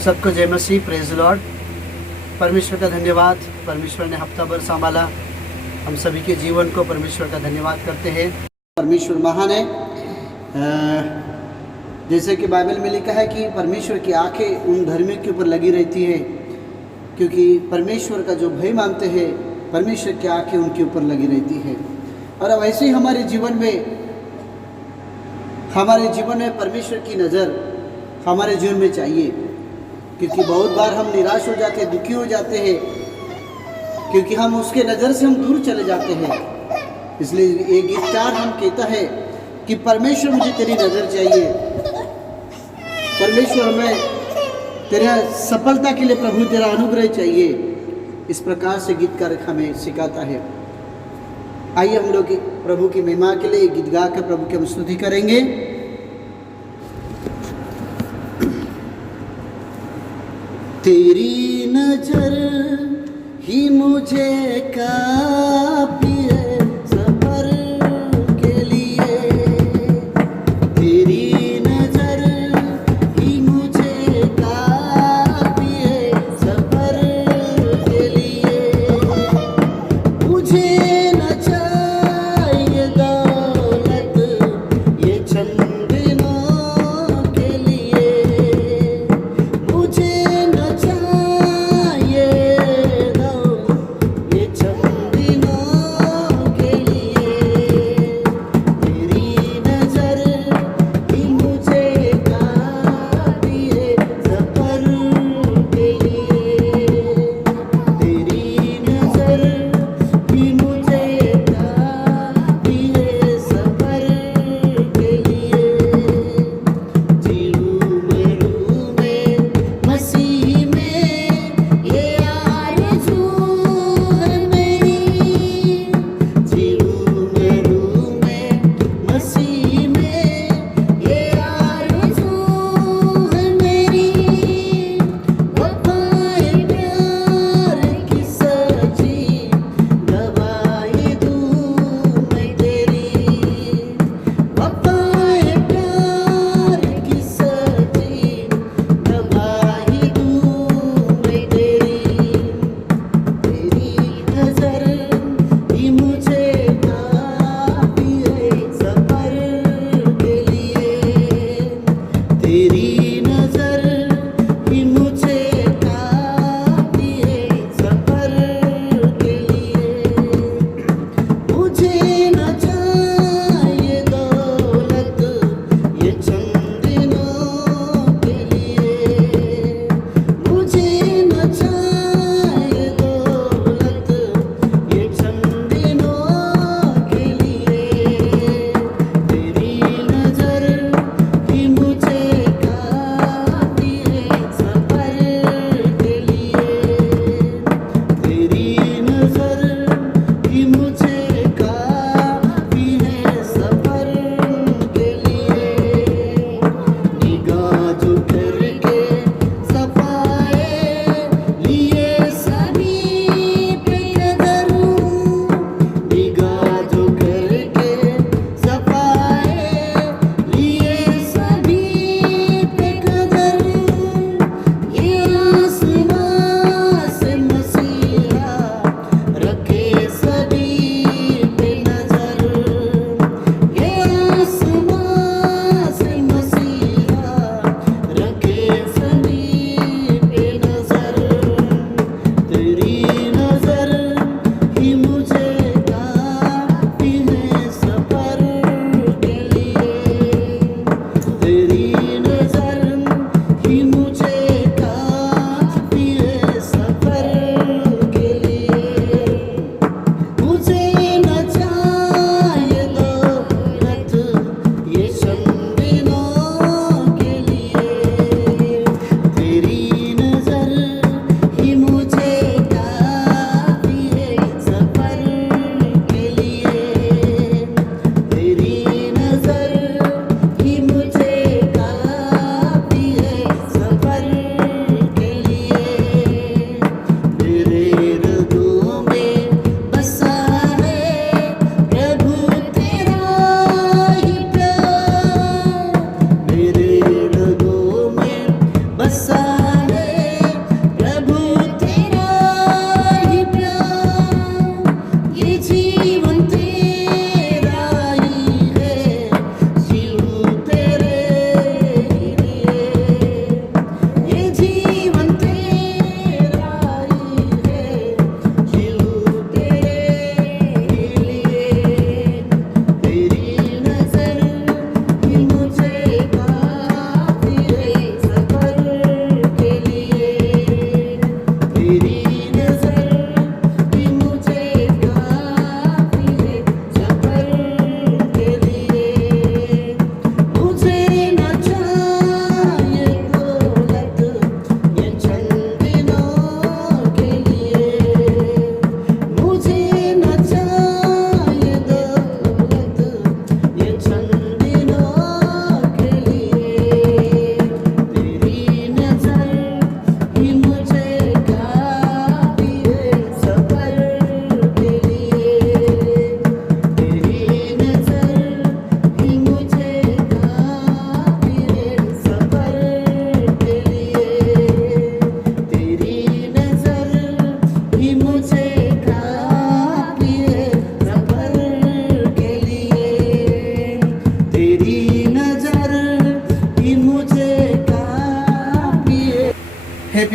सबको जय मसीह, praise Lord. परमेश्वर का धन्यवाद। परमेश्वर ने हफ्ता भर संभाला, हम सभी के जीवन को परमेश्वर का धन्यवाद करते हैं। परमेश्वर महान है। जैसे कि बाइबल में लिखा है कि परमेश्वर की आंखें उन धर्मियों के ऊपर लगी रहती है, क्योंकि परमेश्वर का जो भय मानते हैं, परमेश्वर की आंखें उनके ऊपर लगी रहती है। और अब ऐसे ही हमारे जीवन में परमेश्वर की नज़र हमारे जीवन में चाहिए, क्योंकि बहुत बार हम निराश हो जाते हैं, दुखी हो जाते हैं, क्योंकि हम उसके नज़र से हम दूर चले जाते हैं। इसलिए एक गीतकार हम कहता है कि परमेश्वर मुझे तेरी नज़र चाहिए, परमेश्वर हमें तेरा सफलता के लिए प्रभु तेरा अनुग्रह चाहिए। इस प्रकार से गीतकार हमें सिखाता है। आइए हम लोग प्रभु की महिमा के लिए गीत गाकर प्रभु की हम स्तुति करेंगे। तेरी नजर ही मुझे काफी है सफर के लिए, तेरी नजर ही मुझे काफी है सफर के लिए। मुझे न चाहिए दौलत ये चंद दिनों के लिए, मुझे मुझे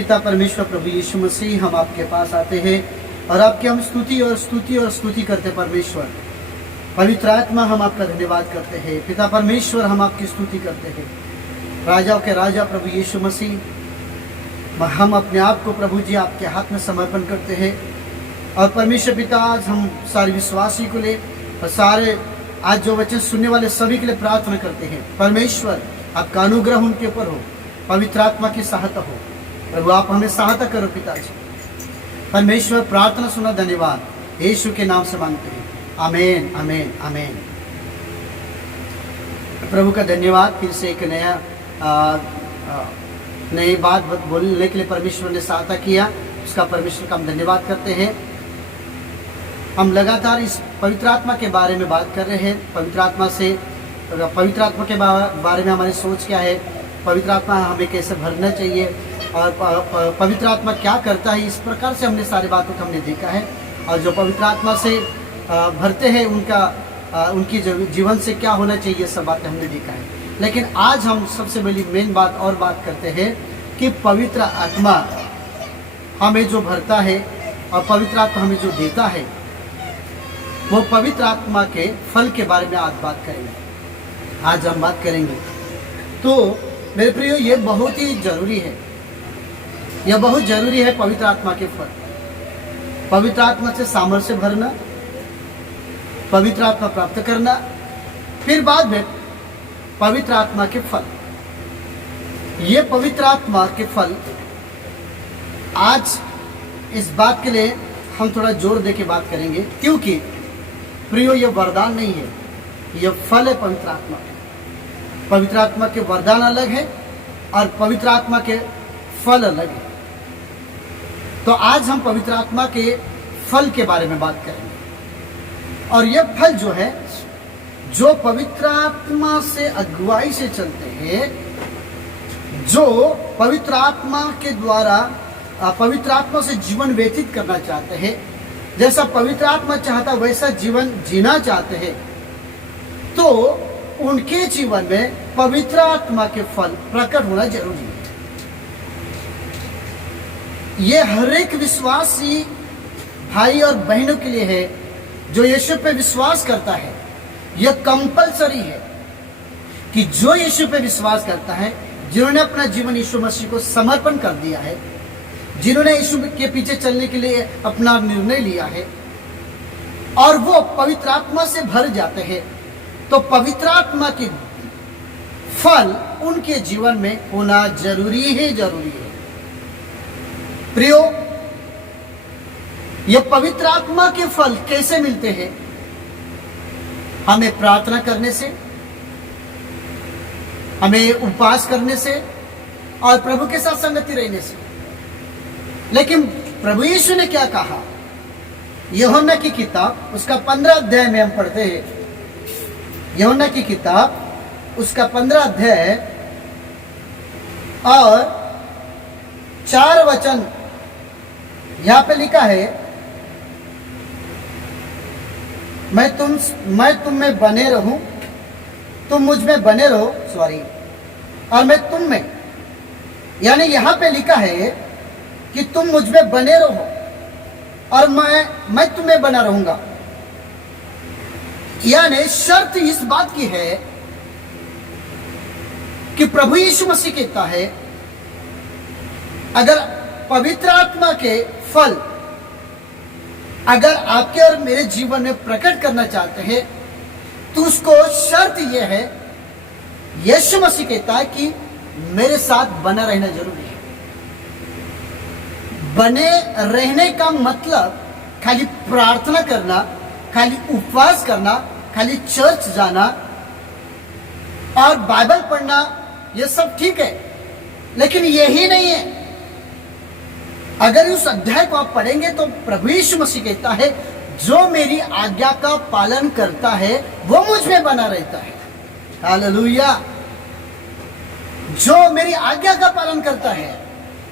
पिता परमेश्वर प्रभु यीशु मसीह, हम आपके पास आते हैं और आपकी हम स्तुति करते परमेश्वर। पवित्र आत्मा, हम आपका धन्यवाद करते हैं। पिता परमेश्वर, हम आपकी स्तुति करते हैं। राजाओं के राजा प्रभु यीशु मसीह, हम अपने आप को प्रभु जी आपके हाथ में समर्पण करते हैं। और परमेश्वर पिता, आज हम सारे विश्वासी को ले और सारे आज जो वचन सुनने वाले सभी के लिए प्रार्थना करते हैं। परमेश्वर, आपका अनुग्रह उनके ऊपर हो, पवित्र आत्मा की सहायता हो। प्रभु, आप हमें सहायता करो पिताजी। परमेश्वर, प्रार्थना सुना, धन्यवाद यीशु के नाम से मांगते हैं, आमेन, आमेन, आमेन। प्रभु का धन्यवाद, फिर से एक नई बात बोलने के लिए परमेश्वर ने सहायता किया, उसका परमेश्वर का हम धन्यवाद करते हैं। हम लगातार इस पवित्र आत्मा के बारे में बात कर रहे हैं। पवित्र आत्मा के बारे में हमारी सोच क्या है, पवित्र आत्मा हमें कैसे भरना चाहिए और पवित्र आत्मा क्या करता है, इस प्रकार से हमने सारी बातों को हमने देखा है। और जो पवित्र आत्मा से भरते हैं उनकी जीवन से क्या होना चाहिए, सब बातें हमने देखा है। लेकिन आज हम सबसे बड़ी मेन बात और बात करते हैं कि पवित्र आत्मा हमें जो भरता है और पवित्र आत्मा हमें जो देता है, वो पवित्र आत्मा के फल के बारे में आज बात करेंगे। आज हम बात करेंगे। तो मेरे प्रियो, ये बहुत ही जरूरी है, यह बहुत जरूरी है। पवित्र आत्मा के फल, पवित्र आत्मा से सामर्थ्य भरना, पवित्र आत्मा प्राप्त करना, फिर बाद में पवित्र आत्मा के फल। ये पवित्र आत्मा के फल, आज इस बात के लिए हम थोड़ा जोर दे के बात करेंगे, क्योंकि प्रियो, यह वरदान नहीं है, यह फल है पवित्र आत्मा के। पवित्र आत्मा के वरदान अलग है और पवित्र आत्मा के फल अलग है। तो आज हम पवित्र आत्मा के फल के बारे में बात करेंगे। और यह फल जो है, जो पवित्र आत्मा से अगुवाई से चलते हैं, जो पवित्र आत्मा के द्वारा पवित्र आत्मा से जीवन व्यतीत करना चाहते हैं, जैसा पवित्र आत्मा चाहता वैसा जीवन जीना चाहते हैं, तो उनके जीवन में पवित्र आत्मा के फल प्रकट होना जरूरी है। ये हर एक विश्वासी भाई और बहनों के लिए है जो यीशु पे विश्वास करता है। यह कंपलसरी है कि जो यीशु पे विश्वास करता है, जिन्होंने अपना जीवन यीशु मसीह को समर्पण कर दिया है, जिन्होंने यीशु के पीछे चलने के लिए अपना निर्णय लिया है और वो पवित्र आत्मा से भर जाते हैं, तो पवित्र आत्मा के फल उनके जीवन में होना जरूरी है। प्रियो, ये पवित्र आत्मा के फल कैसे मिलते हैं? हमें प्रार्थना करने से, हमें उपवास करने से और प्रभु के साथ संगति रहने से। लेकिन प्रभु यीशु ने क्या कहा? यूहन्ना की किताब उसका 15 अध्याय में हम पढ़ते हैं। यूहन्ना की किताब उसका 15 अध्याय और 4 वचन यहां पे लिखा है, मैं तुम में बने रहूं, तुम मुझ में बने रहो, और मैं तुम में। यानी यहां पे लिखा है कि तुम मुझ में बने रहो और मैं तुम्हें बना रहूंगा। यानी शर्त इस बात की है कि प्रभु यीशु मसीह कहता है, अगर पवित्र आत्मा के फल अगर आपके और मेरे जीवन में प्रकट करना चाहते हैं, तो उसको शर्त यह है, यीशु मसीह कहता है कि मेरे साथ बना रहना जरूरी है। बने रहने का मतलब खाली प्रार्थना करना, खाली उपवास करना, खाली चर्च जाना और बाइबल पढ़ना, यह सब ठीक है, लेकिन यही नहीं है। अगर उस अध्याय को आप पढ़ेंगे तो प्रभु यीशु मसीह कहता है, जो मेरी आज्ञा का पालन करता है वो मुझ में बना रहता है। हालेलुया। जो मेरी आज्ञा का पालन करता है,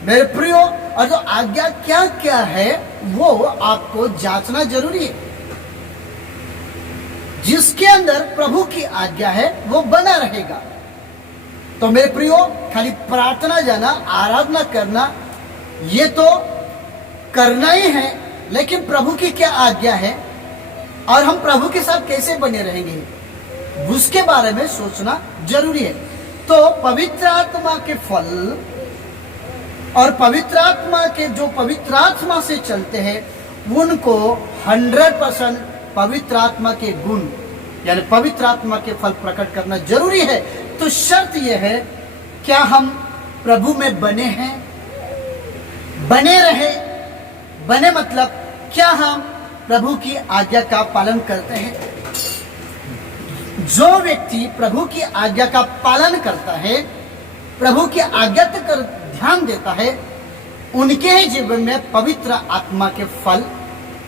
मेरे प्रियो, और जो आज्ञा क्या क्या है वो आपको जांचना जरूरी है। जिसके अंदर प्रभु की आज्ञा है वो बना रहेगा। तो मेरे प्रियो, खाली प्रार्थना जाना, आराधना करना ये तो करना ही है, लेकिन प्रभु की क्या आज्ञा है और हम प्रभु के साथ कैसे बने रहेंगे, उसके बारे में सोचना जरूरी है। तो पवित्र आत्मा के फल और पवित्र आत्मा के जो पवित्र आत्मा से चलते हैं उनको 100% पवित्र आत्मा के गुण यानी पवित्र आत्मा के फल प्रकट करना जरूरी है। तो शर्त यह है, क्या हम प्रभु में बने हैं, बने रहे। बने मतलब क्या हम प्रभु की आज्ञा का पालन करते हैं। जो व्यक्ति प्रभु की आज्ञा का पालन करता है, प्रभु की आज्ञा तक ध्यान देता है, उनके ही जीवन में पवित्र आत्मा के फल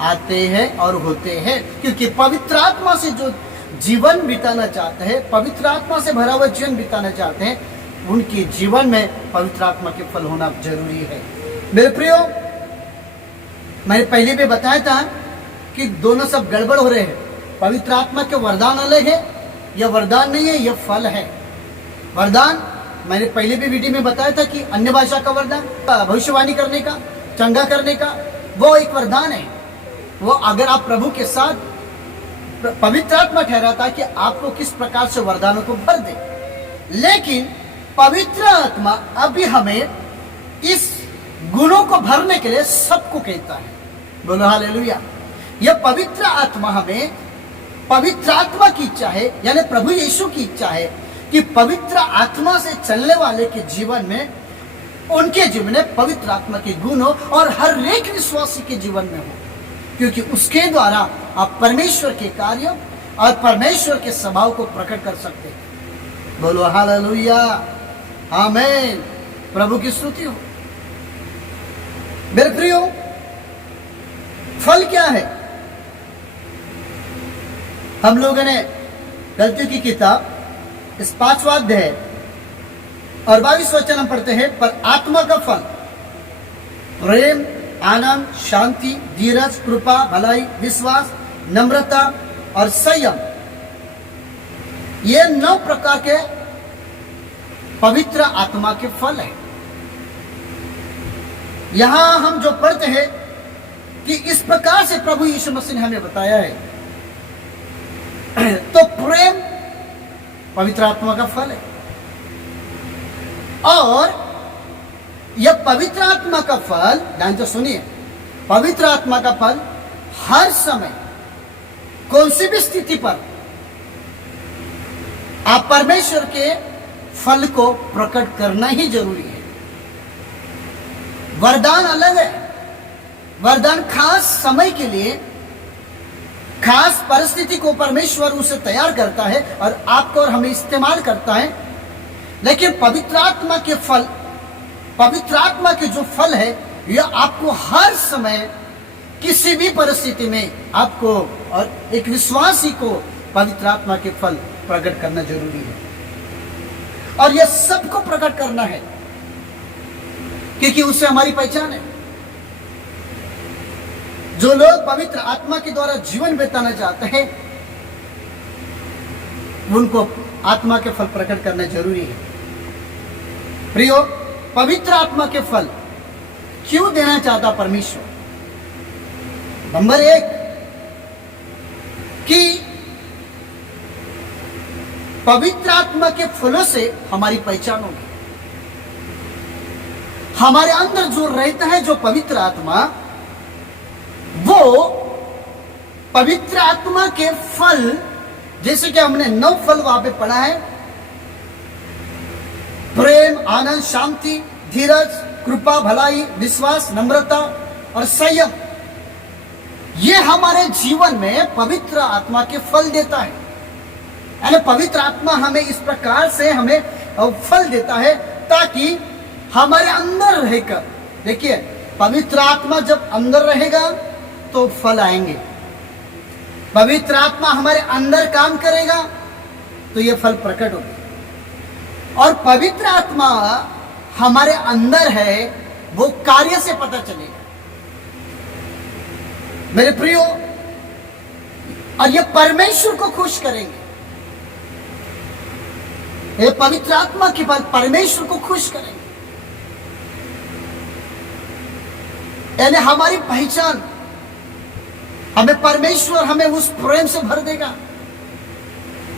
आते हैं और होते हैं। क्योंकि पवित्र आत्मा से जो जीवन बिताना चाहते हैं, पवित्र आत्मा से भरा हुआ जीवन बिताना चाहते हैं, उनके जीवन में पवित्र आत्मा के फल होना जरूरी है। मेरे प्रियो, मैंने पहले भी बताया था कि दोनों सब गड़बड़ हो रहे हैं। पवित्र आत्मा के वरदान अलग है, यह वरदान नहीं है, यह फल है। वरदान मैंने पहले भी वीडियो में बताया था कि अन्य भाषा का वरदान, भविष्यवाणी करने का, चंगा करने का, वो एक वरदान है। वो अगर आप प्रभु के साथ, पवित्र आत्मा ठहराता है कि आपको किस प्रकार से वरदानों को भर दे। लेकिन पवित्र आत्मा अभी हमें इस गुणों को भरने के लिए सबको कहता है। बोलो हालेलुया। यह पवित्र आत्मा हमें, पवित्र आत्मा की इच्छा है, यानी प्रभु यीशु की इच्छा है कि पवित्र आत्मा से चलने वाले के जीवन में, उनके जीवन में पवित्र आत्मा के गुण हो और हर एक विश्वासी के जीवन में हो, क्योंकि उसके द्वारा आप परमेश्वर के कार्य और परमेश्वर के स्वभाव को प्रकट कर सकते हैं। बोलो हालेलुया, आमीन। प्रभु की स्तुति हो। मेरे प्रियो, फल क्या है? हम लोगों ने गलतियों की किताब इस 5वां अध्याय और 22 वचन हम पढ़ते हैं। पर आत्मा का फल प्रेम, आनंद, शांति, धीरज, कृपा, भलाई, विश्वास, नम्रता और संयम, ये 9 प्रकार के पवित्र आत्मा के फल है। यहां हम जो पढ़ते हैं कि इस प्रकार से प्रभु यीशु मसीह ने हमें बताया है। तो प्रेम पवित्र आत्मा का फल है, और यह पवित्र आत्मा का फल, ध्यान से सुनिए, पवित्र आत्मा का फल हर समय, कौन सी भी स्थिति पर आप परमेश्वर के फल को प्रकट करना ही जरूरी है। वरदान अलग है। वरदान खास समय के लिए, खास परिस्थिति को परमेश्वर उसे तैयार करता है और आपको और हमें इस्तेमाल करता है। लेकिन पवित्र आत्मा के फल, पवित्र आत्मा के जो फल है, यह आपको हर समय, किसी भी परिस्थिति में आपको और एक विश्वासी को पवित्र आत्मा के फल प्रकट करना जरूरी है। और यह सबको प्रकट करना है, क्योंकि उससे हमारी पहचान है। जो लोग पवित्र आत्मा के द्वारा जीवन बिताना चाहते हैं, उनको आत्मा के फल प्रकट करना जरूरी है। प्रियो, पवित्र आत्मा के फल क्यों देना चाहता परमेश्वर? नंबर 1 कि पवित्र आत्मा के फलों से हमारी पहचान होगी। हमारे अंदर जो रहता है, जो पवित्र आत्मा, वो पवित्र आत्मा के फल, जैसे कि हमने 9 फल वहां पे पढ़ा है, प्रेम, आनंद, शांति, धीरज, कृपा, भलाई, विश्वास, नम्रता और संयम, ये हमारे जीवन में पवित्र आत्मा के फल देता है। यानी पवित्र आत्मा हमें इस प्रकार से हमें फल देता है ताकि हमारे अंदर रहकर, देखिए, पवित्र आत्मा जब अंदर रहेगा तो फल आएंगे। पवित्र आत्मा हमारे अंदर काम करेगा तो ये फल प्रकट होंगे। और पवित्र आत्मा हमारे अंदर है, वो कार्य से पता चलेगा। मेरे प्रियो, और ये परमेश्वर को खुश करेंगे। ये पवित्र आत्मा के फल परमेश्वर को खुश करेंगे। यानी हमारी पहचान, हमें परमेश्वर हमें उस प्रेम से भर देगा।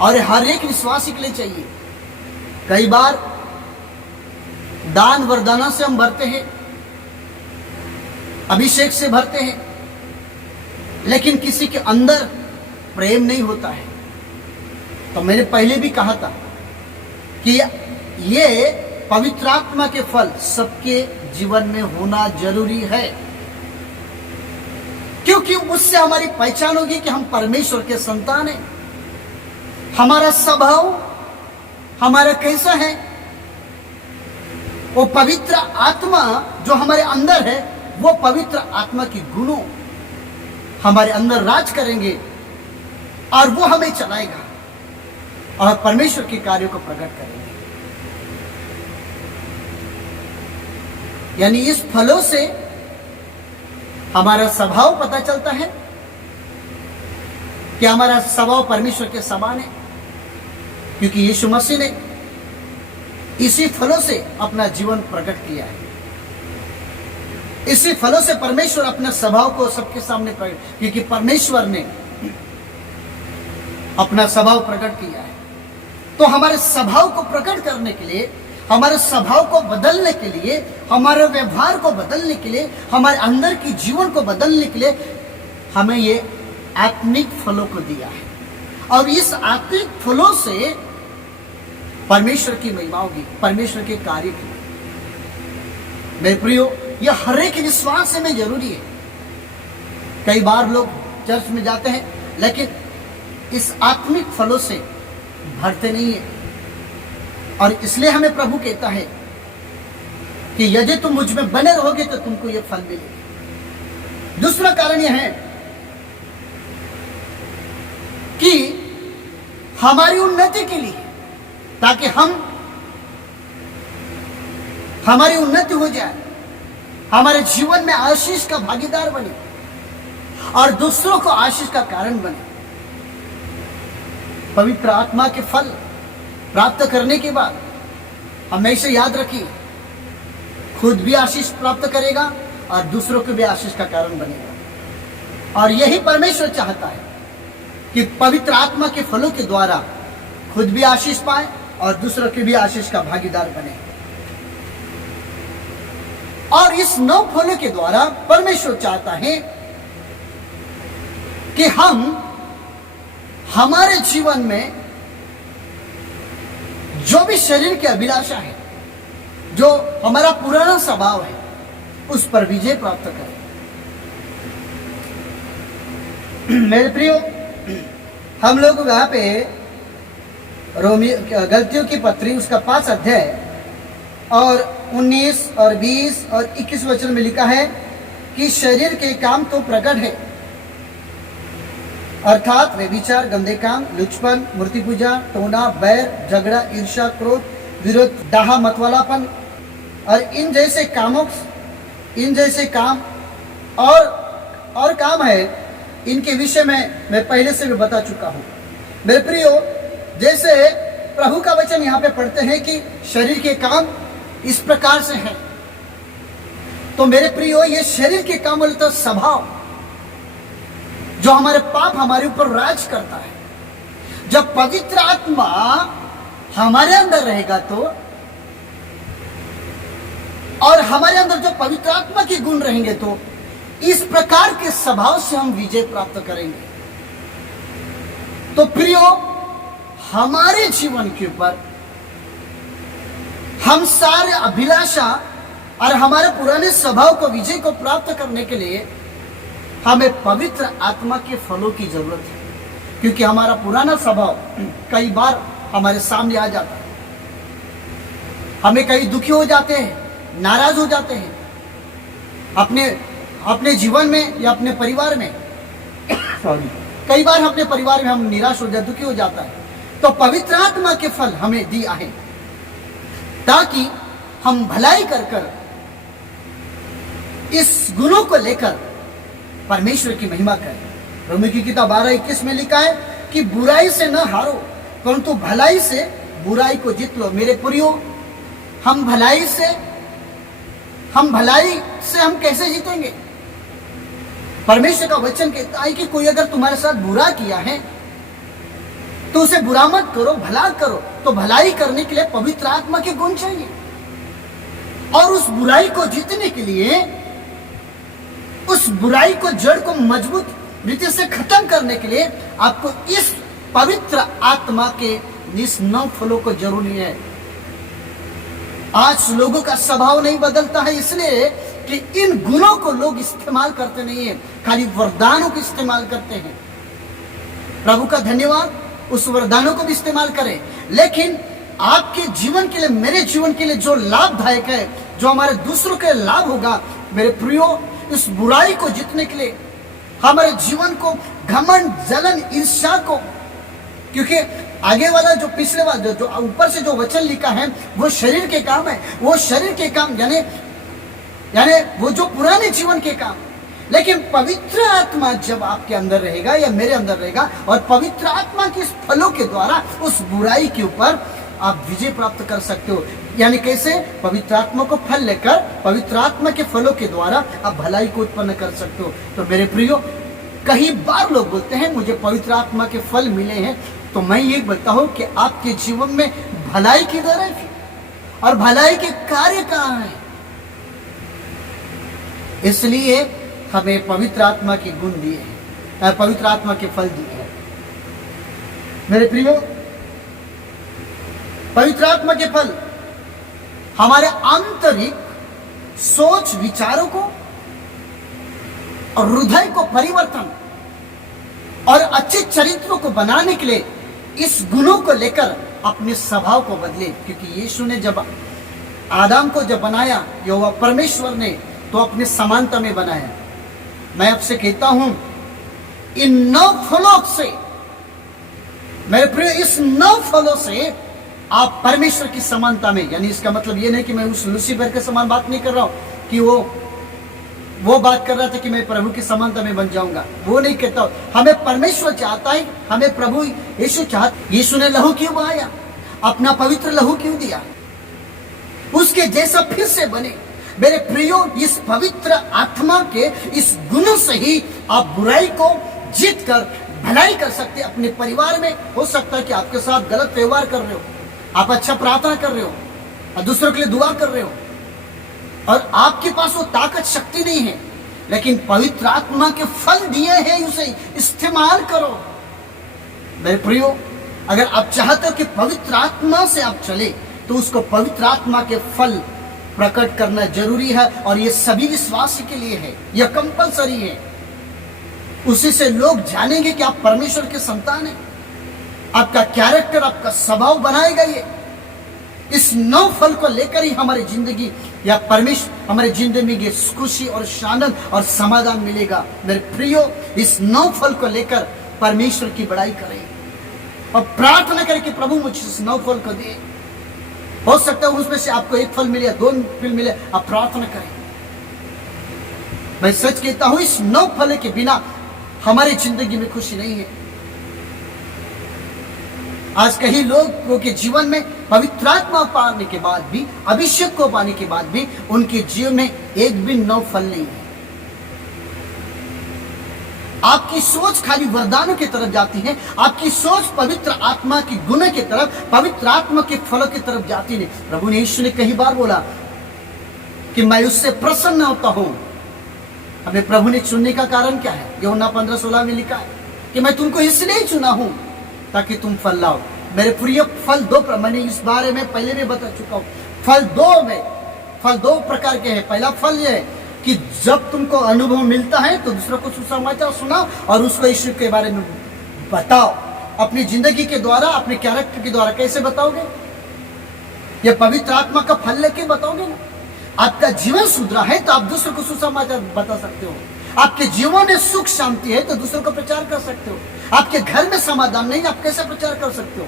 और हर एक विश्वासी के लिए चाहिए। कई बार दान वरदाना से हम भरते हैं, अभिषेक से भरते हैं, लेकिन किसी के अंदर प्रेम नहीं होता है। तो मैंने पहले भी कहा था कि ये पवित्र आत्मा के फल सबके जीवन में होना जरूरी है, क्योंकि उससे हमारी पहचान होगी कि हम परमेश्वर के संतान हैं। हमारा स्वभाव हमारा कैसा है, वो पवित्र आत्मा जो हमारे अंदर है, वो पवित्र आत्मा की गुणों हमारे अंदर राज करेंगे और वो हमें चलाएगा और परमेश्वर के कार्यों को प्रकट करेंगे। यानी इस फलों से हमारा स्वभाव पता चलता है कि हमारा स्वभाव परमेश्वर के समान है, क्योंकि यीशु मसीह ने इसी फलों से अपना जीवन प्रकट किया है। इसी फलों से परमेश्वर अपने स्वभाव को सबके सामने प्रकट, क्योंकि परमेश्वर ने अपना स्वभाव प्रकट किया है। तो हमारे स्वभाव को प्रकट करने के लिए, हमारे स्वभाव को बदलने के लिए, हमारे व्यवहार को बदलने के लिए, हमारे अंदर की जीवन को बदलने के लिए हमें ये आत्मिक फलों को दिया है। और इस आत्मिक फलों से परमेश्वर की महिमा होगी, परमेश्वर के कार्य की। मेरे प्रियो, यह हर एक विश्वास में जरूरी है। कई बार लोग चर्च में जाते हैं, लेकिन इस आत्मिक फलों से भरते नहीं है। और इसलिए हमें प्रभु कहता है कि यदि तुम मुझ में बने रहोगे तो तुमको यह फल मिलेगा। दूसरा कारण यह है कि हमारी उन्नति के लिए, ताकि हमारी उन्नति हो जाए, हमारे जीवन में आशीष का भागीदार बने और दूसरों को आशीष का कारण बने। पवित्र आत्मा के फल प्राप्त करने के बाद हमेशा याद रखिए, खुद भी आशीष प्राप्त करेगा और दूसरों को भी आशीष का कारण बनेगा। और यही परमेश्वर चाहता है कि पवित्र आत्मा के फलों के द्वारा खुद भी आशीष पाए और दूसरों के भी आशीष का भागीदार बने। और इस 9 फलों के द्वारा परमेश्वर चाहता है कि हम हमारे जीवन में जो भी शरीर की अभिलाषा है, जो हमारा पुराना स्वभाव है, उस पर विजय प्राप्त करें। मेरे प्रियो, हम लोग यहाँ पे गलतियों की पत्री उसका 5 अध्याय और 19 और 20 और 21 वचन में लिखा है कि शरीर के काम तो प्रकट है, अर्थात व्यभिचार, गंदे काम, लुचपन, मूर्ति पूजा, टोना, बैर, झगड़ा, ईर्ष्या, क्रोध, विरोध, डाहा, मतवालापन और इन जैसे काम और काम है। इनके विषय में मैं पहले से भी बता चुका हूं। मेरे प्रियो, जैसे प्रभु का वचन यहाँ पे पढ़ते हैं कि शरीर के काम इस प्रकार से हैं, तो मेरे प्रियो, ये शरीर के काम बोले तो स्वभाव, जो हमारे पाप हमारे ऊपर राज करता है। जब पवित्र आत्मा हमारे अंदर रहेगा तो, और हमारे अंदर जो पवित्र आत्मा के गुण रहेंगे, तो इस प्रकार के स्वभाव से हम विजय प्राप्त करेंगे। तो प्रियो, हमारे जीवन के ऊपर हम सारे अभिलाषा और हमारे पुराने स्वभाव को विजय को प्राप्त करने के लिए हमें पवित्र आत्मा के फलों की जरूरत है, क्योंकि हमारा पुराना स्वभाव कई बार हमारे सामने आ जाता है। हमें कई दुखी हो जाते हैं, नाराज हो जाते हैं अपने जीवन में या अपने परिवार में। कई बार अपने परिवार में हम निराश हो जाते, दुखी हो जाता है। तो पवित्र आत्मा के फल हमें दिया है ताकि हम भलाई कर इस गुणों को लेकर परमेश्वर की महिमा करें। रोमी की किताब 12:21 में लिखा है कि बुराई से न हारो, परंतु भलाई से बुराई को जीत लो। मेरे प्रियो, हम भलाई से हम कैसे जीतेंगे? परमेश्वर का वचन कहता है कि कोई अगर तुम्हारे साथ बुरा किया है तो उसे बुरा मत करो, भला करो। तो भलाई करने के लिए पवित्र आत्मा के गुण चाहिए, और उस बुराई को जीतने के लिए, उस बुराई को, जड़ को मजबूत रीति से खत्म करने के लिए आपको इस पवित्र आत्मा के इस 9 फलों को जरूरी है। आज लोगों का स्वभाव नहीं बदलता है इसलिए कि इन गुणों को लोग इस्तेमाल करते नहीं है, खाली वरदानों को इस्तेमाल करते हैं। प्रभु का धन्यवाद, उस वरदानों को भी इस्तेमाल करें, लेकिन आपके जीवन के लिए, मेरे जीवन के लिए जो लाभदायक है, जो हमारे दूसरों के लाभ होगा, मेरे प्रियो, इस बुराई को जीतने के लिए, हमारे जीवन को घमंड, जलन, ईर्ष्या को, क्योंकि आगे वाला जो पिछले वाला जो ऊपर से जो वचन लिखा है वो शरीर के काम है, वो शरीर के काम यानी वो जो पुराने जीवन के काम। लेकिन पवित्र आत्मा जब आपके अंदर रहेगा या मेरे अंदर रहेगा, और पवित्र आत्मा के इस फलों के द्वारा उस बुराई के ऊपर आप विजय प्राप्त कर सकते हो। यानी कैसे? पवित्र आत्मा को फल लेकर, पवित्र आत्मा के फलों के द्वारा आप भलाई को उत्पन्न कर सकते हो। तो मेरे प्रियो, कई बार लोग बोलते हैं मुझे पवित्र आत्मा के फल मिले हैं, तो मैं ये बोलता हूं कि आपके जीवन में भलाई किधर है और भलाई के कार्य कहां है? इसलिए हमें पवित्र आत्मा के गुण दिए हैं, पवित्र आत्मा के फल दिए हैं। मेरे प्रियो, पवित्र आत्मा के फल हमारे आंतरिक सोच विचारों को और हृदय को परिवर्तन और अच्छे चरित्रों को बनाने के लिए इस गुणों को लेकर अपने स्वभाव को बदले। क्योंकि यीशु ने जब आदम को जब बनाया, यहोवा परमेश्वर ने तो अपने समानता में बनाया। मैं आपसे कहता हूं, इन 9 फलों से, मेरे प्रिय, इस 9 फलों से आप परमेश्वर की समानता में, यानी इसका मतलब ये नहीं कि मैं उस लूसीफर के समान बात नहीं कर रहा हूं कि वो बात कर रहा था कि मैं प्रभु की समानता में बन जाऊंगा, वो नहीं कहता हूं। हमें परमेश्वर चाहता है, हमें प्रभु यीशु ने लहू क्यों बहाया, अपना पवित्र लहू क्यों दिया, उसके जैसा फिर से बने। मेरे प्रियो, इस पवित्र आत्मा के इस गुण से ही आप बुराई को जीत कर भलाई कर सकते। अपने परिवार में हो सकता है कि आपके साथ गलत व्यवहार कर रहे हो, आप अच्छा प्रार्थना कर रहे हो और दूसरों के लिए दुआ कर रहे हो, और आपके पास वो ताकत शक्ति नहीं है, लेकिन पवित्र आत्मा के फल दिए हैं, उसे इस्तेमाल करो। मेरे प्रियो, अगर आप चाहते हो कि पवित्र आत्मा से आप चले, तो उसको पवित्र आत्मा के फल प्रकट करना जरूरी है, और ये सभी विश्वासी के लिए है, यह कंपलसरी है। उसी से लोग जानेंगे कि आप परमेश्वर के संतान हैं। आपका कैरेक्टर, आपका स्वभाव बनाएगा ये। इस 9 फल को लेकर ही हमारी जिंदगी या परमेश्वर हमारी जिंदगी में खुशी और शांति और समाधान मिलेगा। मेरे प्रियो, इस 9 फल को लेकर परमेश्वर की बड़ाई करें और प्रार्थना करें कि प्रभु मुझे इस 9 फल को दे। हो सकता है उसमें से आपको 1 फल मिले, 2 फल मिले, आप प्रार्थना करें। मैं सच कहता हूं, इस 9 फल के बिना हमारी जिंदगी में खुशी नहीं है। आज कई लोगों के जीवन में पवित्र आत्मा पाने के बाद भी, अभिषेक को पाने के बाद भी उनके जीवन में एक भी 9 फल नहीं है। आपकी सोच खाली वरदानों की तरफ जाती है, आपकी सोच पवित्र आत्मा की गुण की तरफ, पवित्र आत्मा के फलों की तरफ जाती नहीं। प्रभु ने, यीशु ने कई बार बोला कि मैं उससे प्रसन्न होता हूं। हमें प्रभु ने चुनने का कारण क्या है? यूहन्ना 15:16 में लिखा है कि मैं तुमको इसलिए चुना हूं ताकि तुम फल लाओ। मेरे प्रिय, फल 2, मैंने इस बारे में पहले भी बता चुका हूं। फल 2 प्रकार के हैं। पहला फल यह है कि जब तुमको अनुभव मिलता है तो दूसरों को सुसमाचार सुनाओ और उसको यीशु के बारे में बताओ। अपनी जिंदगी के द्वारा, अपने कैरेक्टर के द्वारा। कैसे बताओगे? ये पवित्र आत्मा का फल लेके बताओगे ना। आपका जीवन सुधरा है तो आप दूसरों को सुसमाचार बता सकते हो। आपके जीवन में सुख शांति है तो दूसरों को प्रचार कर सकते हो। आपके घर में समाधान नहीं, आप कैसे प्रचार कर सकते हो?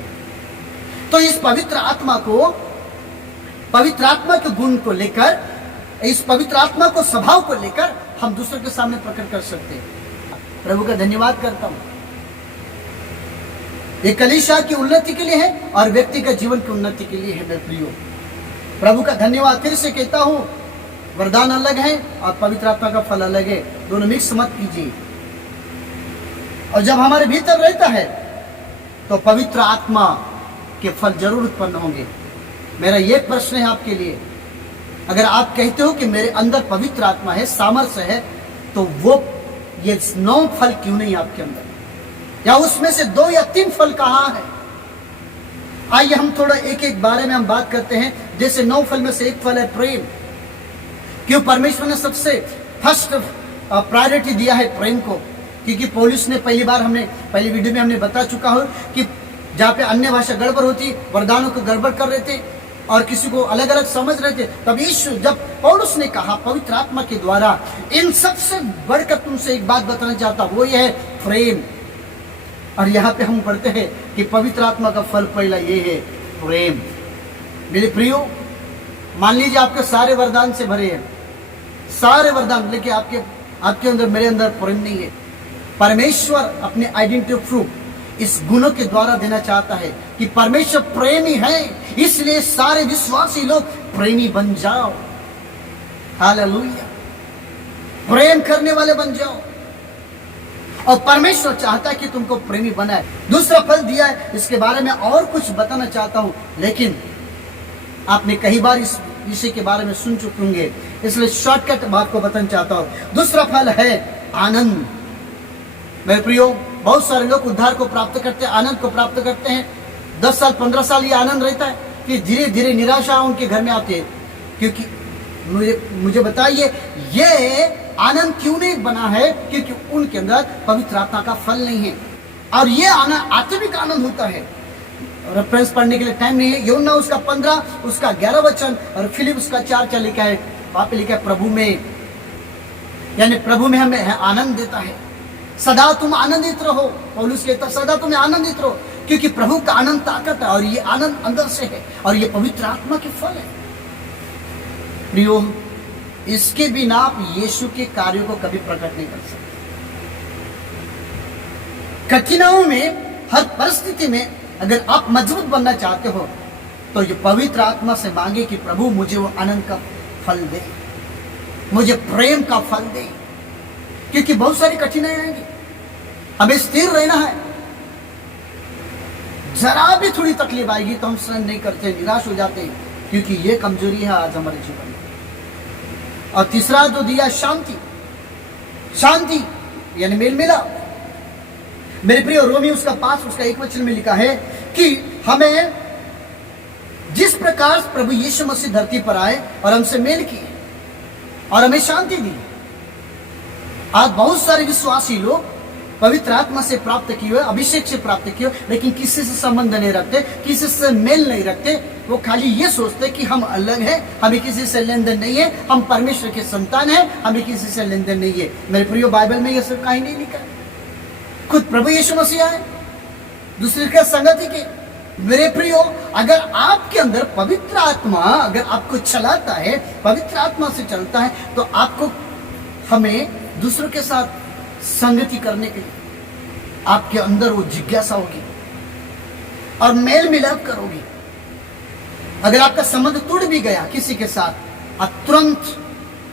तो इस पवित्र आत्मा के गुण को लेकर, इस पवित्र आत्मा को, स्वभाव को लेकर हम दूसरों के सामने प्रकट कर सकते हैं। प्रभु का धन्यवाद करता हूं। ये कलीसिया की उन्नति के लिए है और व्यक्ति का जीवन की उन्नति के लिए है। मेरे प्रियो, प्रभु का धन्यवाद फिर से कहता हूं वरदान अलग है और पवित्र आत्मा का फल अलग है, दोनों मिक्स मत कीजिए। और जब हमारे भीतर रहता है तो पवित्र आत्मा के फल जरूर उत्पन्न होंगे। मेरा ये प्रश्न है आपके लिए, अगर आप कहते हो कि मेरे अंदर पवित्र आत्मा है, सामर्थ्य है, तो वो ये 9 फल क्यों नहीं आपके अंदर, या उसमें से 2 या 3 फल कहाँ है? आइए हम थोड़ा एक एक बारे में हम बात करते हैं। जैसे 9 फल में से एक फल है प्रेम। क्यों परमेश्वर ने सबसे फर्स्ट प्रायोरिटी दिया है प्रेम को? क्योंकि पौलुस ने पहली वीडियो में हमने बता चुका हूं कि जहाँ पे अन्य भाषा गड़बड़ होती, वरदानों को गड़बड़ कर रहे थे और किसी को अलग अलग समझ रहे थे, तब यीशु जब पौलुस ने कहा पवित्र आत्मा के द्वारा इन सबसे बढ़कर तुमसे एक बात बताना चाहता, वो ये है प्रेम। और यहाँ पे हम पढ़ते हैं कि पवित्र आत्मा का फल पहला ये है प्रेम। मेरे प्रियो, मान लीजिए आपके सारे वरदान से भरे हैं, सारे वरदान, लेकिन आपके अंदर, मेरे अंदर प्रेम नहीं है। परमेश्वर अपने आइडेंटिटी प्रूफ इस गुणों के द्वारा देना चाहता है कि परमेश्वर प्रेमी है, इसलिए सारे विश्वासी लोग प्रेमी बन जाओ। हालेलुया, प्रेम करने वाले बन जाओ। और परमेश्वर चाहता है कि तुमको प्रेमी बनाए। दूसरा फल दिया है, इसके बारे में और कुछ बताना चाहता हूं, लेकिन आपने कई बार इस विषय के बारे में सुन चुके होंगे, इसलिए शॉर्टकट बात को बताना चाहता हूं। दूसरा फल है आनंद। मेरे प्रियो, बहुत सारे लोग उद्धार को प्राप्त करते हैं, आनंद को प्राप्त करते हैं। 10 साल 15 साल ये आनंद रहता है कि धीरे धीरे निराशा उनके घर में आती है। क्योंकि मुझे बताइए, ये आनंद क्यों नहीं बना है? क्योंकि उनके अंदर पवित्र आत्मा का फल नहीं है। और ये आनंद आत्मिक आनंद होता है। रेफरेंस पढ़ने के लिए टाइम नहीं है। यूहन्ना उसका 15 उसका 11 वचन और फिलिप उसका 4 लिखा है। वहां पे लिखा है प्रभु में, यानी प्रभु में हमें आनंद देता है। सदा तुम आनंदित रहो, पौलुस कहता सदा तुम्हें आनंदित रहो, क्योंकि प्रभु का आनंद ताकत है और ये आनंद अंदर से है और ये पवित्र आत्मा के फल है। प्रियो, इसके बिना आप यीशु के कार्यों को कभी प्रकट नहीं कर सकते। कठिनाइयों में, हर परिस्थिति में अगर आप मजबूत बनना चाहते हो तो ये पवित्र आत्मा से मांगे कि प्रभु मुझे वो आनंद का फल दे, मुझे प्रेम का फल दे। क्योंकि बहुत सारी कठिनाइयां आएंगी, हमें स्थिर रहना है। जरा भी थोड़ी तकलीफ आएगी तो हम सहन नहीं करते, निराश हो जाते हैं, क्योंकि ये कमजोरी है आज हमारे जीवन में। और तीसरा जो दिया शांति, शांति यानी मेल मिलाप। मेरे प्रिय, रोमी उसका 5 उसका 1 वचन में लिखा है कि हमें जिस प्रकार प्रभु यीशु मसीह धरती पर आए और हमसे मेल किए और हमें शांति दी। आज बहुत सारे विश्वासी लोग पवित्र आत्मा से प्राप्त किए हुए, अभिषेक से प्राप्त किए, लेकिन किसी से संबंध नहीं रखते, किसी से मेल नहीं रखते। वो खाली ये सोचते कि हम अलग हैं, हमें किसी से लेन देन नहीं है, हम परमेश्वर के संतान हैं, हमें किसी से लेन देन नहीं है। मेरे प्रियो, बाइबल में ये सब कहीं नहीं लिखा। खुद प्रभु यीशु मसीह आए दूसरे के संगति के। मेरे प्रियो, अगर आपके अंदर पवित्र आत्मा अगर आपको चलाता है, पवित्र आत्मा से चलता है, तो आपको हमें दूसरों के साथ संगति करने के लिए आपके अंदर वो जिज्ञासा होगी और मेल मिलाप करोगी। अगर आपका संबंध टूट भी गया किसी के साथ, आप तुरंत,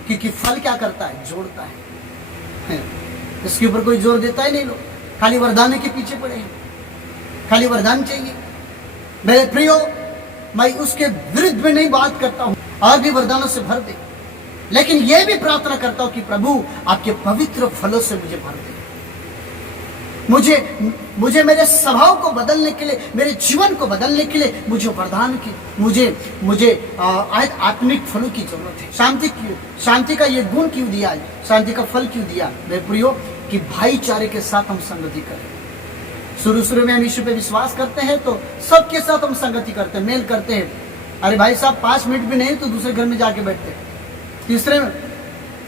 क्योंकि फल क्या करता है? जोड़ता है। इसके ऊपर कोई जोर देता ही नहीं। लोग खाली वरदान के पीछे पड़े हैं, खाली वरदान चाहिए। मेरे प्रियो, मैं उसके विरुद्ध में नहीं बात करता हूं, और भी वरदानों से भर दे, लेकिन यह भी प्रार्थना करता हूं कि प्रभु आपके पवित्र फलों से मुझे भर दे। मुझे मेरे स्वभाव को बदलने के लिए, मेरे जीवन को बदलने के लिए मुझे वरदान की, मुझे आत्मिक फलों की जरूरत है। शांति का ये गुण क्यों दिया है? शांति का फल क्यों दिया? मेरे प्रियो, कि भाईचारे के साथ हम संगति करें। शुरू में हम यीशु पे विश्वास करते हैं तो सबके साथ हम संगति करते हैं, मेल करते हैं। अरे भाई साहब, 5 मिनट भी नहीं तो दूसरे घर में जाके बैठते हैं, तीसरे में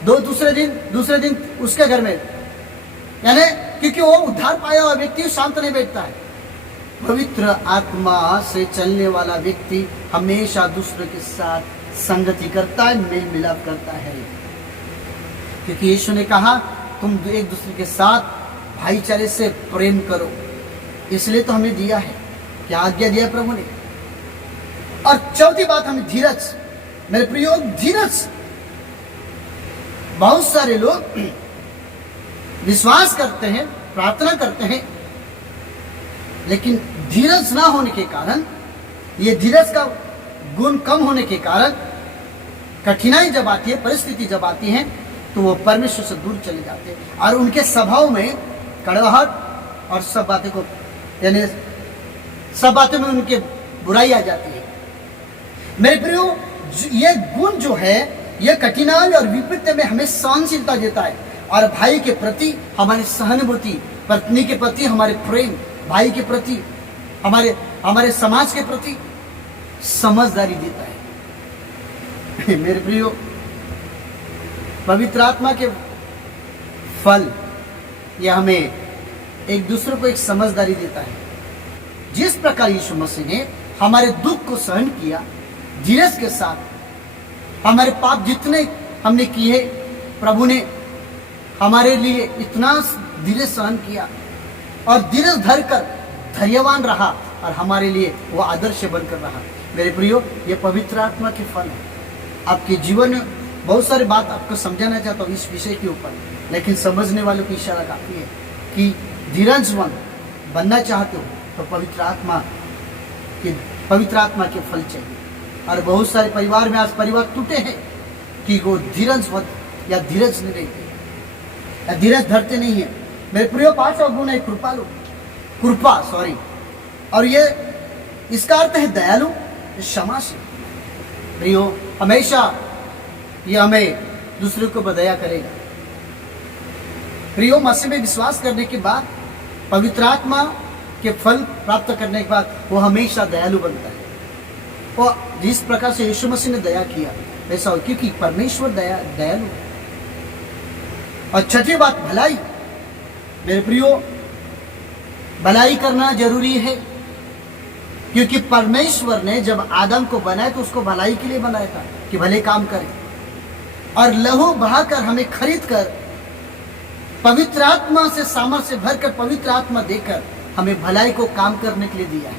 दूसरे दिन उसके घर में, यानी क्योंकि वो उद्धार पाया हुआ व्यक्ति शांत नहीं बैठता है। पवित्र आत्मा से चलने वाला व्यक्ति हमेशा दूसरे के साथ संगति करता है, मेल मिलाप करता है। क्योंकि यीशु ने कहा तुम एक दूसरे के साथ भाईचारे से प्रेम करो, इसलिए तो हमें दिया है, क्या आज्ञा दिया प्रभु ने। और चौथी बात, हमें धीरज। मेरे प्रियो, धीरज बहुत सारे लोग विश्वास करते हैं, प्रार्थना करते हैं, लेकिन धीरज ना होने के कारण, ये धीरज का गुण कम होने के कारण कठिनाई जब आती है, परिस्थिति जब आती है, तो वो परमेश्वर से दूर चले जाते हैं और उनके स्वभाव में कड़वाहट और सब बातें को, यानी सब बातों में उनके बुराई आ जाती है। मेरे प्रियो, ये गुण जो है, ये कठिनाई और विपत्ति में हमें सहनशीलता देता है और भाई के प्रति हमारी सहानुभूति, पत्नी के प्रति हमारे प्रेम, भाई के प्रति हमारे समाज के प्रति समझदारी देता है। मेरे प्रियो, पवित्र आत्मा के फल यह हमें एक दूसरे को एक समझदारी देता है। जिस प्रकार यीशु मसीह ने हमारे दुख को सहन किया धीरज के साथ, हमारे पाप जितने हमने किए, प्रभु ने हमारे लिए इतना धीरज सहन किया और धीरज धरकर धैर्यवान रहा और हमारे लिए वो आदर्श बनकर रहा। मेरे प्रियो, ये पवित्र आत्मा के फल है। आपके जीवन में बहुत सारी बात आपको समझाना चाहता हूँ इस विषय के ऊपर, लेकिन समझने वालों की इशारा काफी है कि धीरजवान बनना चाहते हो तो पवित्र आत्मा के फल चाहिए। और बहुत सारे परिवार में आज परिवार टूटे हैं कि वो धीरज नहीं रहते या धीरज धरते नहीं है। मेरे प्रियो, 5वां गुण है कृपा, और ये इसका अर्थ है दयालु, क्षमाशील। प्रियो, हमेशा ये हमें दूसरे को बदया करेगा। प्रियो, मसीह में विश्वास करने के बाद, पवित्र आत्मा के फल प्राप्त करने के बाद वो हमेशा दयालु बनता है। और जिस प्रकार से यीशु मसीह ने दया किया वैसा हो, क्योंकि परमेश्वर दयालु है। और छठी बात, भलाई। मेरे प्रियो, भलाई करना जरूरी है, क्योंकि परमेश्वर ने जब आदम को बनाया तो उसको भलाई के लिए बनाया था कि भले काम करे, और लहू बहाकर हमें खरीद कर पवित्र आत्मा से सामर्थ्य भरकर पवित्र आत्मा देकर हमें भलाई को काम करने के लिए दिया है।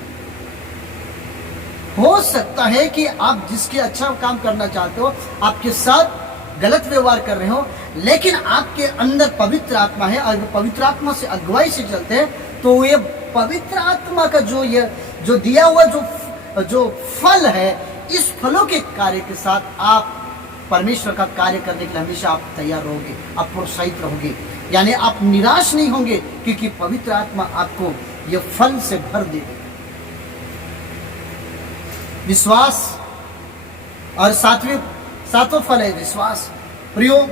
हो सकता है कि आप जिसके अच्छा काम करना चाहते हो आपके साथ गलत व्यवहार कर रहे हो, लेकिन आपके अंदर पवित्र आत्मा है और पवित्र आत्मा से अगुवाई से चलते हैं, तो ये पवित्र आत्मा का जो दिया हुआ जो फल है, इस फलों के कार्य के साथ आप परमेश्वर का कार्य करने के लिए हमेशा आप तैयार रहोगे, आप प्रोत्साहित रहोगे, यानी आप निराश नहीं होंगे, क्योंकि पवित्र आत्मा आपको ये फल से भर देगा। विश्वास, और सातवां फल है विश्वास। प्रियो,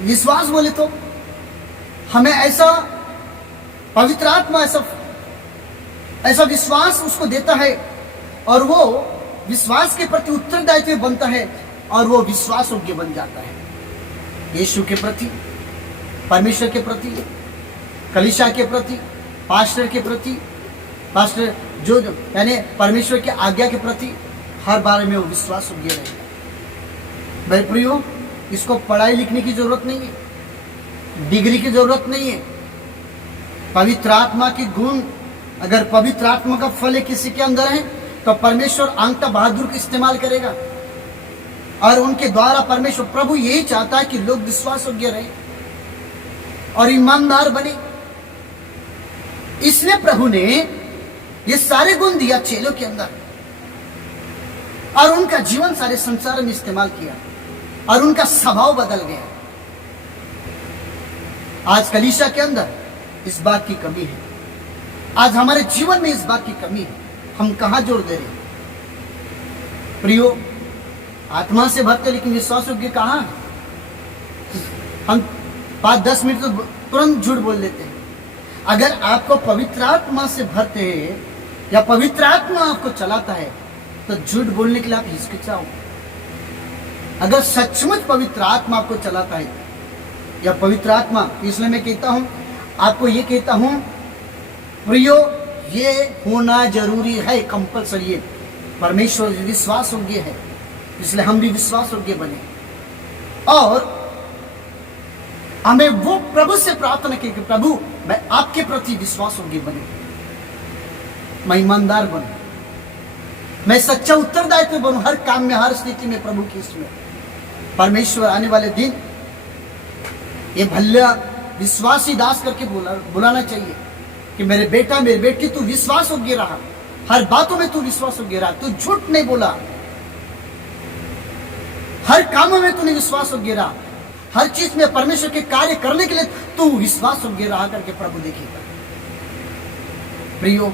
विश्वास बोले तो हमें ऐसा पवित्र आत्मा ऐसा विश्वास उसको देता है और वो विश्वास के प्रति उत्तरदायित्व बनता है और वो विश्वास योग्य बन जाता है। यीशु के प्रति, परमेश्वर के प्रति, कलीसिया के प्रति, पास्टर के प्रति, पास्टर जो यानी परमेश्वर की आज्ञा के प्रति हर बारे में वो विश्वास योग्य रहेगा। मेरे प्रियो, इसको पढ़ाई लिखने की जरूरत नहीं है, डिग्री की जरूरत नहीं है। पवित्र आत्मा के गुण, अगर पवित्र आत्मा का फल किसी के अंदर है तो परमेश्वर अंगठा बहादुर का इस्तेमाल करेगा और उनके द्वारा परमेश्वर प्रभु यही चाहता है कि लोग विश्वास योग्य रहे और ईमानदार बने। इसलिए प्रभु ने ये सारे गुण दिया चेलों के अंदर और उनका जीवन सारे संसार में इस्तेमाल किया और उनका स्वभाव बदल गया। आज कलीसिया के अंदर इस बात की कमी है, आज हमारे जीवन में इस बात की कमी है। हम कहां जोर दे रहे हैं? प्रियो, आत्मा से भरते लेकिन विश्वास योग्य कहां है? हम 5-10 मिनट तो तुरंत झूठ बोल देते हैं। अगर आपको पवित्र आत्मा से भरते हैं या पवित्र आत्मा आपको चलाता है तो झूठ बोलने के लिए आप हिचकिचाओ। अगर सचमुच पवित्र आत्मा आपको चलाता है या पवित्र आत्मा, इसलिए मैं कहता हूं, आपको ये कहता हूं प्रियो, ये होना जरूरी है, कंपलसरी है। परमेश्वर विश्वास योग्य है, इसलिए हम भी विश्वास योग्य बने और हमें वो प्रभु से प्रार्थना की कि प्रभु मैं आपके प्रति विश्वास योग्य बने, मैं ईमानदार बनूं, मैं सच्चा उत्तरदायित्व बनूं हर काम में, हर स्थिति में प्रभु की इसमें। परमेश्वर आने वाले दिन ये भल्या विश्वासी दास करके बुलाना चाहिए कि मेरे बेटा मेरे बेटी तू विश्वास योग्य रहा, हर बातों में तू विश्वास योग्य रहा, तू झूठ नहीं बोला, हर कामों में तूने विश्वास योग्य रहा, हर चीज में परमेश्वर के कार्य करने के लिए तू विश्वास योग्य रहा करके प्रभु देखेगा। प्रियो,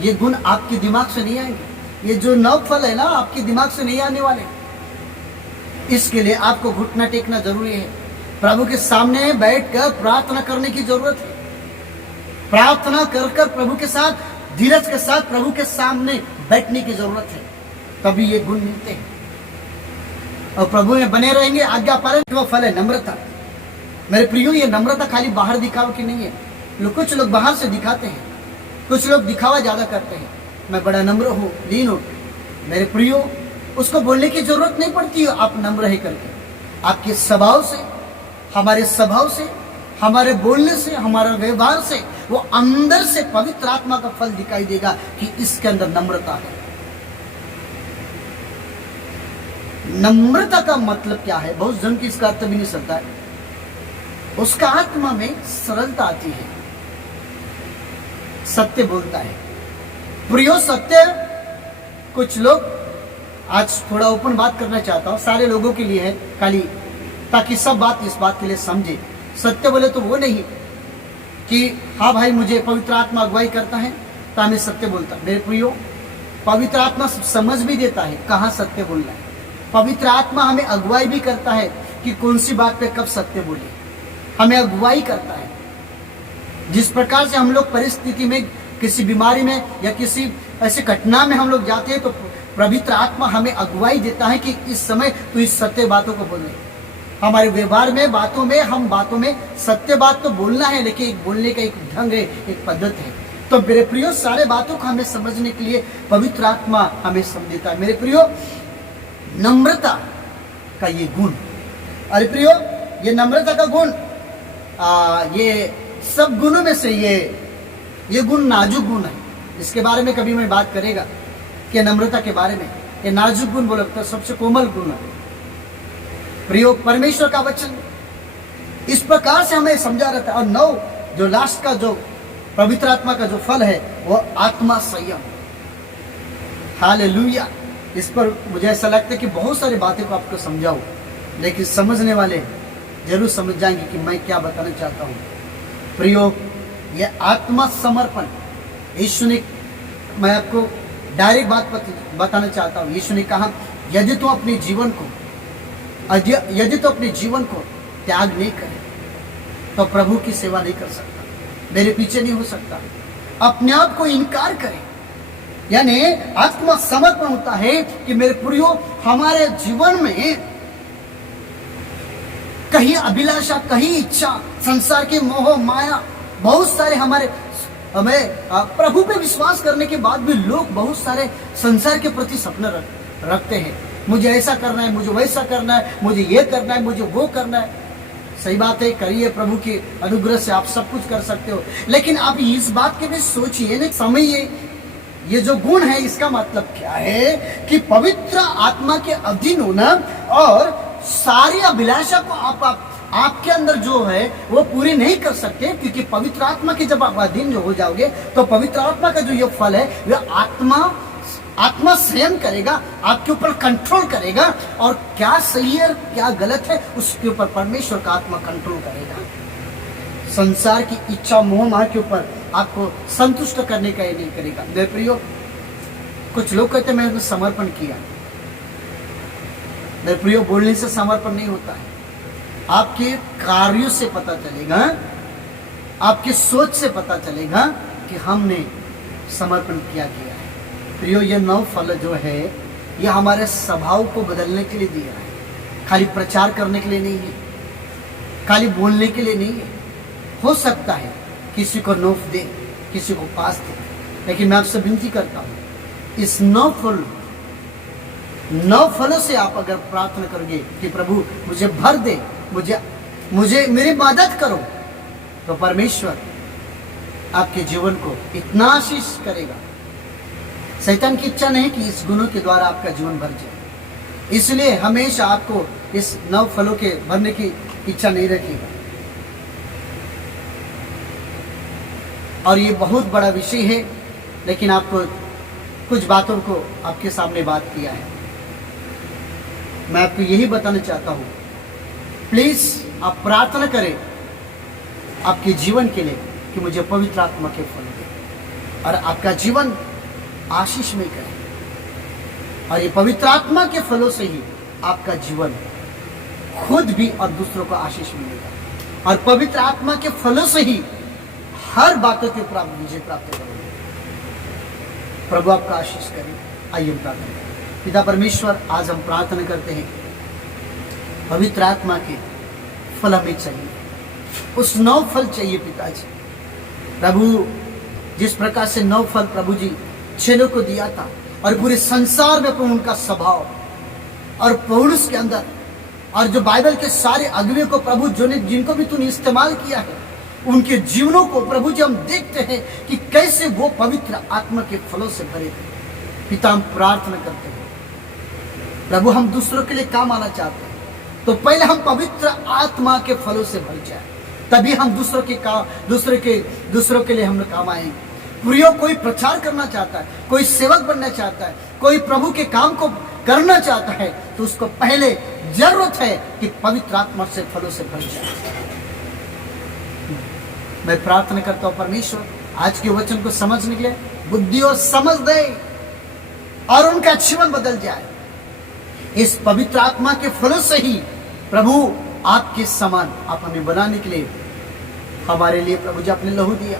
ये गुण आपके दिमाग से नहीं आएंगे, ये जो 9 फल है ना आपके दिमाग से नहीं आने वाले। इसके लिए आपको घुटना टेकना जरूरी है, प्रभु के सामने बैठकर प्रार्थना करने की जरूरत है। प्रार्थना कर कर प्रभु के साथ धीरज के साथ प्रभु के सामने बैठने की जरूरत है, तभी ये गुण मिलते हैं और प्रभु में बने रहेंगे। आज्ञा पालन फल है नम्रता। मेरे प्रियो, ये नम्रता खाली बाहर दिखावा की नहीं है। कुछ लोग बाहर से दिखाते हैं, कुछ लोग दिखावा ज्यादा करते हैं, मैं बड़ा नम्र हूँ, लीन हूँ। मेरे प्रियो, उसको बोलने की जरूरत नहीं पड़ती है आप नम्र है करके। आपके स्वभाव से, हमारे स्वभाव से, हमारे बोलने से, हमारे व्यवहार से वो अंदर से पवित्र आत्मा का फल दिखाई देगा कि इसके अंदर नम्रता है। नम्रता का मतलब क्या है? बहुत जन की इसका अर्थ भी नहीं सकता है। उसका आत्मा में सरलता आती है, सत्य बोलता है। प्रियो, सत्य, कुछ लोग, आज थोड़ा ओपन बात करना चाहता हूं, सारे लोगों के लिए है खाली, ताकि सब बात इस बात के लिए समझे। सत्य बोले तो वो नहीं कि हाँ भाई मुझे पवित्र आत्मा अगुवाई करता है तो हमें सत्य बोलता। मेरे प्रियो, पवित्र आत्मा समझ भी देता है कहाँ सत्य बोलना है। पवित्र आत्मा हमें अगुवाई भी करता है कि कौन सी बात पे कब सत्य बोले, हमें अगुवाई करता है। जिस प्रकार से हम लोग परिस्थिति में, किसी बीमारी में या किसी ऐसे घटना में हम लोग जाते हैं तो पवित्र आत्मा हमें अगुवाई देता है कि इस समय तू इस सत्य बातों को बोले। हमारे व्यवहार में, बातों में, हम बातों में सत्य बात तो बोलना है, लेकिन एक बोलने का एक ढंग है, एक पद्धति है। तो मेरे प्रियो, सारे बातों को हमें समझने के लिए पवित्र आत्मा हमें समझता है। मेरे प्रियो, नम्रता का ये गुण, अरे प्रियो, ये नम्रता का गुण, ये सब गुणों में से ये गुण नाजुक गुण है। इसके बारे में कभी मैं बात करेगा कि नम्रता के बारे में, ये नाजुक गुण बोला तो सबसे कोमल गुण है। प्रियो, परमेश्वर का वचन इस प्रकार से हमें समझा रहता है। और 9 जो लास्ट का जो पवित्र आत्मा का जो फल है वो आत्मा संयम। हालेलुया। इस पर मुझे ऐसा लगता है कि बहुत सारी बातें को आपको समझाऊं, लेकिन समझने वाले जरूर समझ जाएंगे कि मैं क्या बताना चाहता हूँ। प्रियो, ये आत्मा समर्पण, यीशु ने, मैं आपको डायरेक्ट बात बताना चाहता हूँ। यीशु ने कहा यदि तो अपने जीवन को त्याग नहीं करे तो प्रभु की सेवा नहीं कर सकता, मेरे पीछे नहीं हो सकता। अपने आप को इनकार करे, यानी आत्मा समर्पण होता है कि मेरे प्रियो, हमारे जीवन में कहीं अभिलाषा, कहीं इच्छा, संसार की मोह माया, बहुत सारे हमें प्रभु पे विश्वास करने के बाद भी लोग बहुत सारे संसार के प्रति सपने रखते हैं। मुझे ऐसा करना है, मुझे वैसा करना है, मुझे ये करना है, मुझे वो करना है। सही बात है, करिए, प्रभु के अनुग्रह से आप सब कुछ कर सकते हो। लेकिन आप इस बात के भी सोचिए, नहीं समझिए, ये जो गुण है इसका मतलब क्या है कि पवित्र आत्मा के अधीन होना और सारी अभिलाषा को आपके अंदर जो है वो पूरी नहीं कर सकते, क्योंकि पवित्र आत्मा के जब आप अधीन जो हो जाओगे तो पवित्र आत्मा का जो ये फल है वह आत्मा संयम करेगा, आपके ऊपर कंट्रोल करेगा, और क्या सही है क्या गलत है उसके ऊपर परमेश्वर का आत्मा कंट्रोल करेगा। संसार की इच्छा मोह माया के ऊपर आपको संतुष्ट करने का ये नहीं करेगा। मेरे प्रियो, कुछ लोग कहते हैं मैंने समर्पण किया। मेरे प्रियो, बोलने से समर्पण नहीं होता है, आपके कार्यों से पता चलेगा, आपकी सोच से पता चलेगा कि हमने समर्पण किया है। प्रियो, ये 9 फल जो है ये हमारे स्वभाव को बदलने के लिए दिया है, खाली प्रचार करने के लिए नहीं है, खाली बोलने के लिए नहीं है। हो सकता है किसी को 9 दे, किसी को 5 दे, लेकिन मैं आपसे विनती करता हूँ, इस 9 फलों से आप अगर प्रार्थना करोगे कि प्रभु मुझे भर दे, मुझे मेरी मदद करो, तो परमेश्वर आपके जीवन को इतना आशीष करेगा। शैतान की इच्छा नहीं कि इस गुणों के द्वारा आपका जीवन भर जाए, इसलिए हमेशा आपको इस 9 फलों के भरने की इच्छा नहीं रखेगा। और ये बहुत बड़ा विषय है, लेकिन आपको कुछ बातों को आपके सामने बात किया है। मैं आपको यही बताना चाहता हूँ, प्लीज आप प्रार्थना करें आपके जीवन के लिए कि मुझे पवित्र आत्मा के फल दे और आपका जीवन आशीषमय करे। और ये पवित्र आत्मा के फलों से ही आपका जीवन खुद भी और दूसरों को आशीष मिलेगा। और पवित्र आत्मा के फलों से ही हर बातों के प्राप्त विजय प्राप्त करोगे। प्रभु आपका आशीष करे। आइए हम प्रार्थना करें। पिता परमेश्वर, आज हम प्रार्थना करते हैं पवित्र आत्मा के फल हमें चाहिए, उस 9 फल चाहिए पिताजी। प्रभु जिस प्रकार से 9 फल प्रभु जी चेलों को दिया था और पूरे संसार में प्रभु उनका स्वभाव और पौलुस के अंदर और जो बाइबल के सारे अगुवे को प्रभु जिनको भी तूने इस्तेमाल किया है, उनके जीवनों को प्रभु जी हम देखते हैं कि कैसे वो पवित्र आत्मा के फलों से भरे थे। पिता हम प्रार्थना करते हैं प्रभु, हम दूसरों के लिए काम आना चाहते हैं, तो पहले हम पवित्र आत्मा के फलों से भर जाए, तभी हम दूसरों के लिए हम काम आएंगे। प्रियो, कोई प्रचार करना चाहता है, कोई सेवक बनना चाहता है, कोई प्रभु के काम को करना चाहता है, तो उसको पहले जरूरत है कि पवित्र आत्मा से फलों से भर जाए। मैं प्रार्थना करता हूं परमेश्वर, आज के वचन को समझने के लिए बुद्धि और समझ दे और उनका जीवन बदल जाए। इस पवित्र आत्मा के फलों से ही प्रभु आपके समान आप हमें बनाने के लिए हमारे लिए प्रभु जी आपने लहू दिया,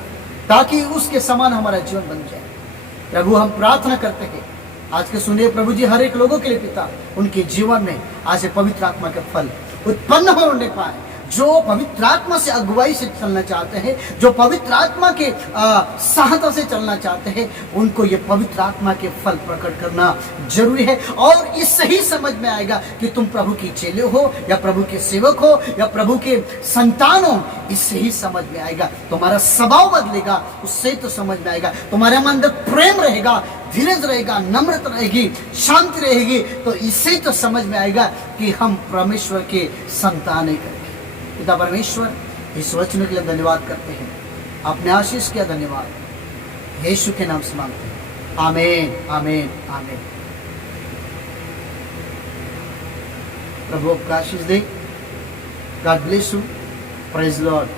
ताकि उसके समान हमारा जीवन बन जाए। प्रभु हम प्रार्थना करते हैं आज के सुनिए प्रभु जी हर एक लोगों के लिए पिता, उनके जीवन में आज पवित्र आत्मा के फल उत्पन्न होने पाए। जो पवित्र आत्मा से अगुवाई से चलना चाहते हैं, जो पवित्र आत्मा के सहायता से चलना चाहते हैं, उनको ये पवित्र आत्मा के फल प्रकट करना जरूरी है। और इससे ही समझ में आएगा कि तुम प्रभु की चेले हो या प्रभु के सेवक हो या प्रभु के संतान हो। इससे ही समझ में आएगा, तुम्हारा स्वभाव बदलेगा, उससे तो समझ में आएगा। तुम्हारे मन अंदर प्रेम रहेगा, धीरज रहेगा, नम्रता रहेगी, शांति रहेगी, तो इससे तो समझ में आएगा कि हम परमेश्वर के संतान है। पिता परमेश्वर, इस वचन के लिए धन्यवाद करते हैं, आपने आशीष किया, धन्यवाद। यीशु के नाम से मांगते हैं, आमीन आमीन आमीन। प्रभु आपका आशीष दे। God bless you. Praise Lord.